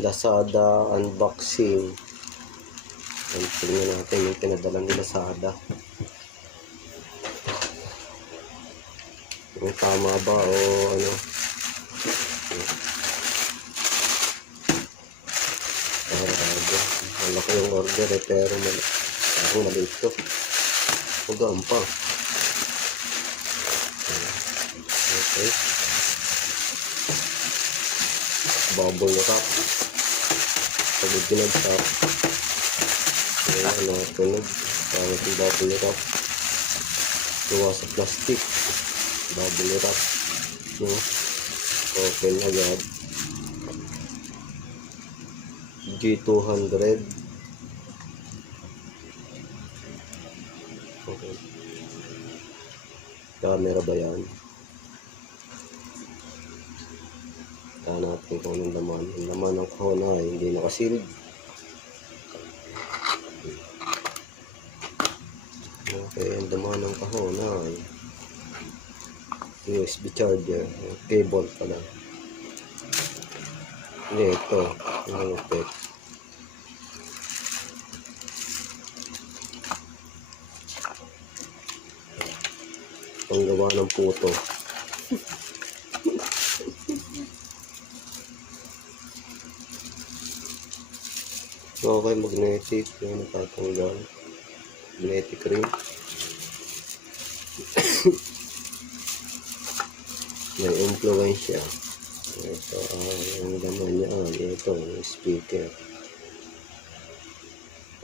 Lazada unboxing. Tingnan natin yung pinadala ni Lazada. Kung tama ba o ano. Malaki yung order pero maliit to. Huwag pa. Okay. Bubble wrap. Pag ginagtap. Ayan, tunog. Tawag yung bubble wrap. Gawa sa plastic. Bubble wrap. Open agad. G200. Okay. Camera ba yan? Taan natin kung anong laman. Yung laman ng kahon ay hindi nakasealed. Okay, ang laman ng kahon ay USB charger. Cable pala. Hindi, ito. Yung effect. Panggawa ng puto. Okay, magnetic. Yan, natatanggal. Magnetic ring. May influensya. Ito, yung laman niya. Ito, yung speaker.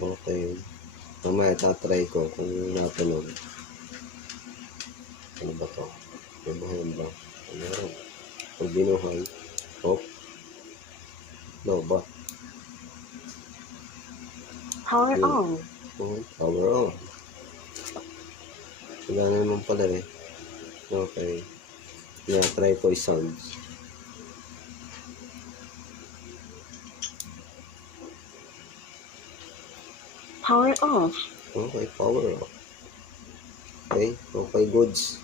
Okay. Mamaya tatry ko kung natunog. Ano ba to? Binuhan ba? Ano? Pag binuhan. Oh. No ba? Power on. Oh, power on. Wala na naman pala eh. Okay. Try ko i-sounds. Power off. Okay, power off. Okay, goods.